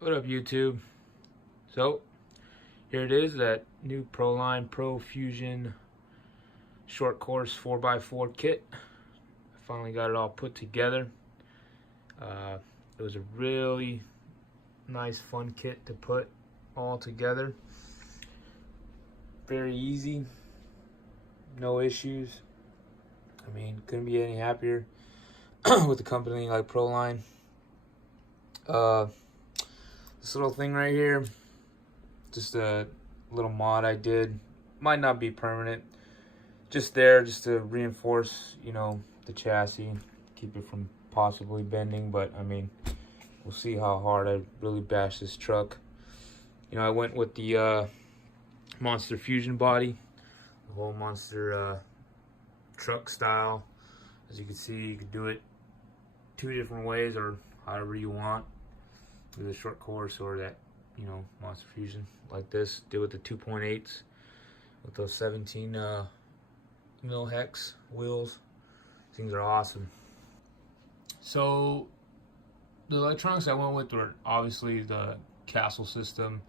What up, YouTube? So here it is, that new Proline Pro Fusion short course 4x4 kit. I finally got it all put together. It was a really nice, fun kit to put all together. Very easy, no issues. I mean, couldn't be any happier with a company like Proline. This little thing right here, just a little mod I did. Might not be permanent. Just there, just to reinforce, the chassis, keep it from possibly bending. But I mean, we'll see how hard I really bash this truck. I went with the Monster Fusion body, the whole Monster truck style. As you can see, you can do it two different ways or however you want, with a short course or that Monster Fusion like this. Do it with the 2.8s with those 17 mil hex wheels. Things are awesome. So the electronics I went with were obviously the Castle system,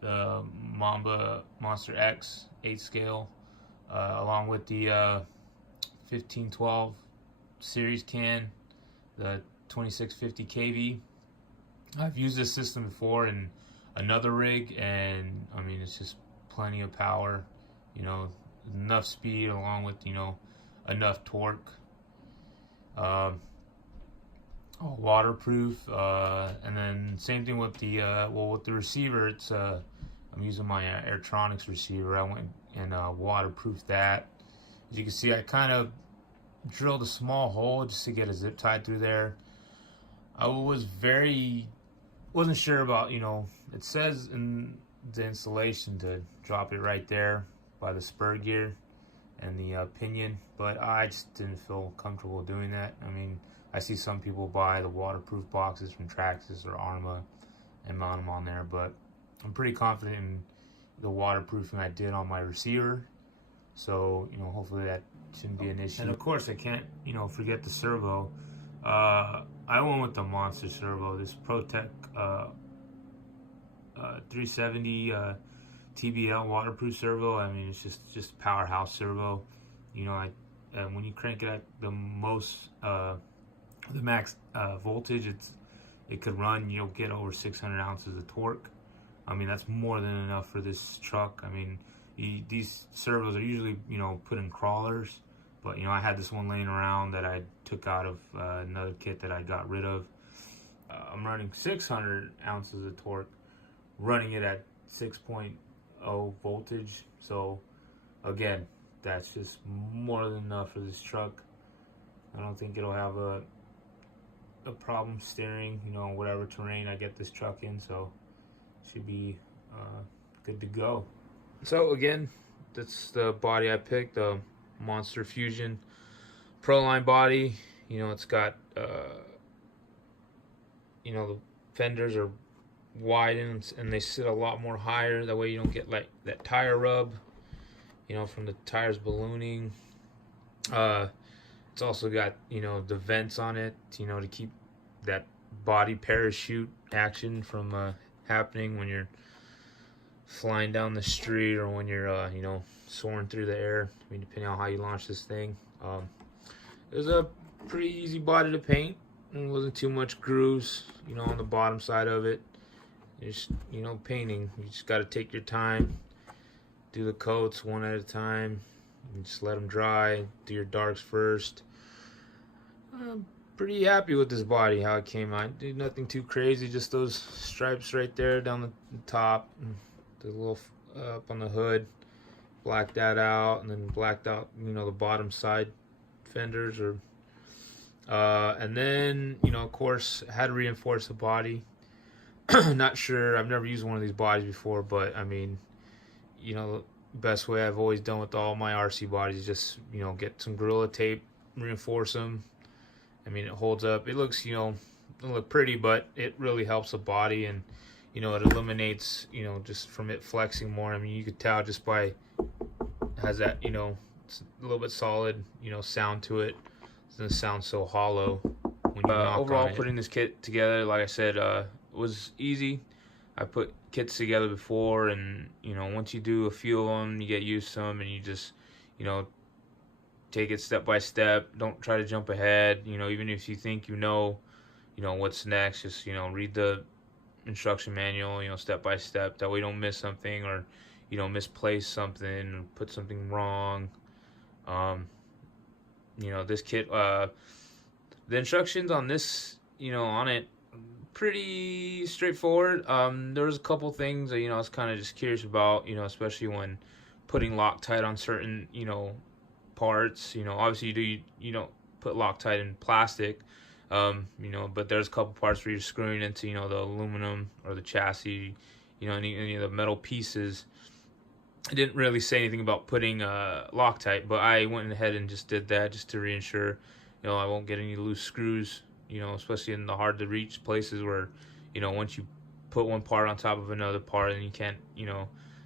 the Mamba Monster X 8 scale, along with the 1512 series can, the 2650 kV. I've used this system before in another rig, and I mean, it's just plenty of power, enough speed along with enough torque. All waterproof, and then same thing with the with the receiver. It's I'm using my Airtronics receiver. I went and waterproofed that. As you can see, I kind of drilled a small hole just to get a zip tie through there. I wasn't sure about, it says in the installation to drop it right there by the spur gear and the pinion, but I just didn't feel comfortable doing that. I mean, I see some people buy the waterproof boxes from Traxxas or Arma and mount them on there, but I'm pretty confident in the waterproofing I did on my receiver. So, hopefully that shouldn't be an issue. And of course, I can't, forget the servo. I went with the Monster servo, this ProTech 370 TBL waterproof servo. I mean, it's just powerhouse servo. When you crank it at the max voltage, it could run. You'll get over 600 ounces of torque. I mean, that's more than enough for this truck. I mean, these servos are usually put in crawlers, but I had this one laying around that I took out of another kit that I got rid of. I'm running 600 ounces of torque, running it at 6.0 voltage. So again, that's just more than enough for this truck. I don't think it'll have a problem steering, whatever terrain I get this truck in. So should be good to go. So again, that's the body I picked, the Monster Fusion Proline body. It's got the fenders are widened and they sit a lot more higher. That way you don't get like that tire rub, from the tires ballooning. It's also got the vents on it, to keep that body parachute action from happening when you're flying down the street or when you're soaring through the air. I mean, depending on how you launch this thing. It was a pretty easy body to paint. It wasn't too much grooves, on the bottom side of it. Just painting, you just got to take your time, do the coats one at a time, and just let them dry. Do your darks first. I'm pretty happy with this body, how it came out. Did nothing too crazy, just those stripes right there down the top, the little up on the hood. Blacked that out, and then blacked out the bottom side fenders, or and then of course had to reinforce the body. Not sure, I've never used one of these bodies before, but I mean, the best way I've always done with all my RC bodies is just get some Gorilla Tape, reinforce them. I mean, it holds up. It looks it'll look pretty, but it really helps the body, and it eliminates just from it flexing more. I mean, you could tell just by, has that it's a little bit solid sound to it. It doesn't sound so hollow when you knock overall on it. Putting this kit together, like I said, was easy. I put kits together before, and once you do a few of them, you get used to them, and you just you know take it step by step. Don't try to jump ahead. Even if you think what's next, just read the instruction manual, step by step. That way you don't miss something, or misplace something, or put something wrong. Um, this kit, the instructions on this, on it, pretty straightforward. There was a couple things that I was kind of just curious about, especially when putting Loctite on certain parts. Obviously you don't put Loctite in plastic, but there's a couple parts where you're screwing into the aluminum or the chassis, any of the metal pieces. I didn't really say anything about putting Loctite, but I went ahead and just did that just to reinsure I won't get any loose screws, especially in the hard to reach places where once you put one part on top of another part, and you can't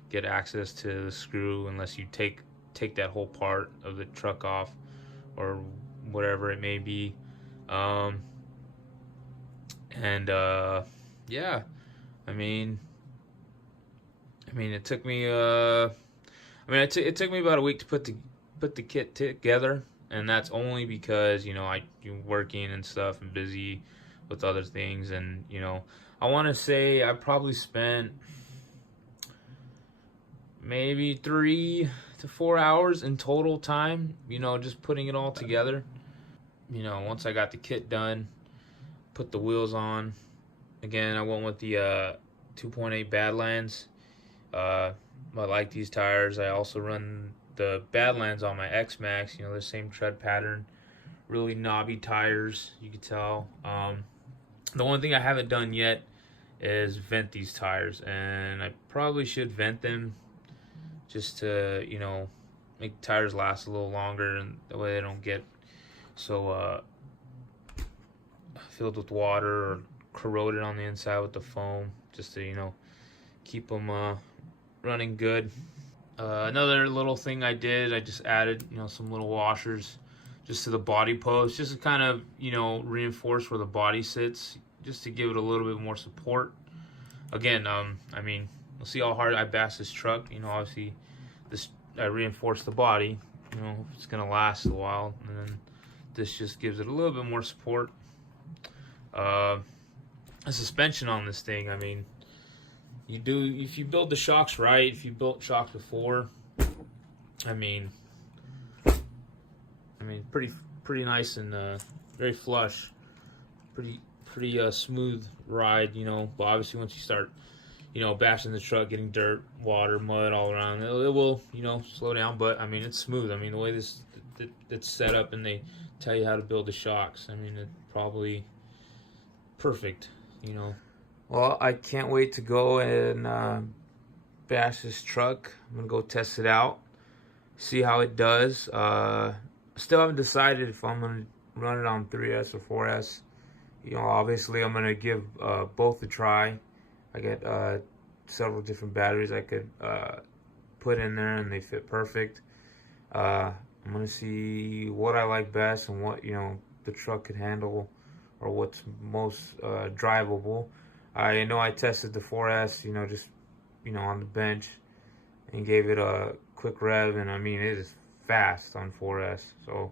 get access to the screw unless you take that whole part of the truck off, or whatever it may be. And yeah, I mean it took me it took me about a week to put the kit together, and that's only because I'm working and stuff and busy with other things. And I want to say I probably spent maybe 3 to 4 hours in total time, just putting it all together. Once I got the kit done, put the wheels on. Again, I went with the 2.8 Badlands. I like these tires. I also run the Badlands on my X-Max, the same tread pattern. Really knobby tires, you can tell. The one thing I haven't done yet is vent these tires, and I probably should vent them just to, make tires last a little longer, and that way they don't get so filled with water or corroded on the inside with the foam, just to, keep them running good. Another little thing I did, I just added, some little washers just to the body post, just to kind of, reinforce where the body sits, just to give it a little bit more support. Again, we'll see how hard I bash this truck. Obviously, I reinforced the body. It's gonna last a while, and then this just gives it a little bit more support. A suspension on this thing, if you build the shocks right, if you built shocks before, pretty nice and very flush, pretty smooth ride, but obviously once you start bashing the truck, getting dirt, water, mud all around, it will slow down. But it's smooth. The way it's set up, and they tell you how to build the shocks, it's probably perfect. Well, I can't wait to go and bash this truck. I'm gonna go test it out, see how it does. Still haven't decided if I'm gonna run it on 3S or 4S. Obviously I'm gonna give both a try. I get several different batteries I could put in there, and they fit perfect. I'm gonna see what I like best and what the truck could handle, or what's most drivable. I know I tested the 4S, just on the bench, and gave it a quick rev, and it is fast on 4S. So,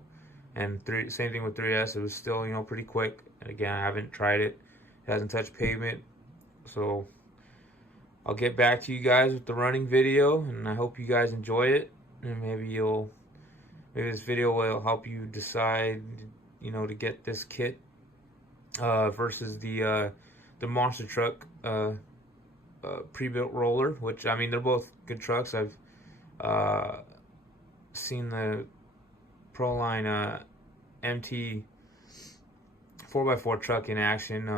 and same thing with 3S, it was still pretty quick. And again, I haven't tried it. It hasn't touched pavement, so I'll get back to you guys with the running video, and I hope you guys enjoy it. And maybe this video will help you decide, to get this kit versus the monster truck pre-built roller, which they're both good trucks. I've seen the Proline MT 4x4 truck in action.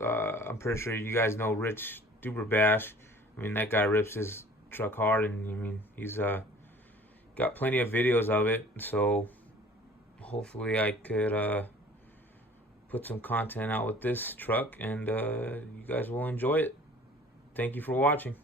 I'm pretty sure you guys know Rich Duberbash. That guy rips his truck hard, and he's got plenty of videos of it. So hopefully I could put some content out with this truck, and you guys will enjoy it. Thank you for watching.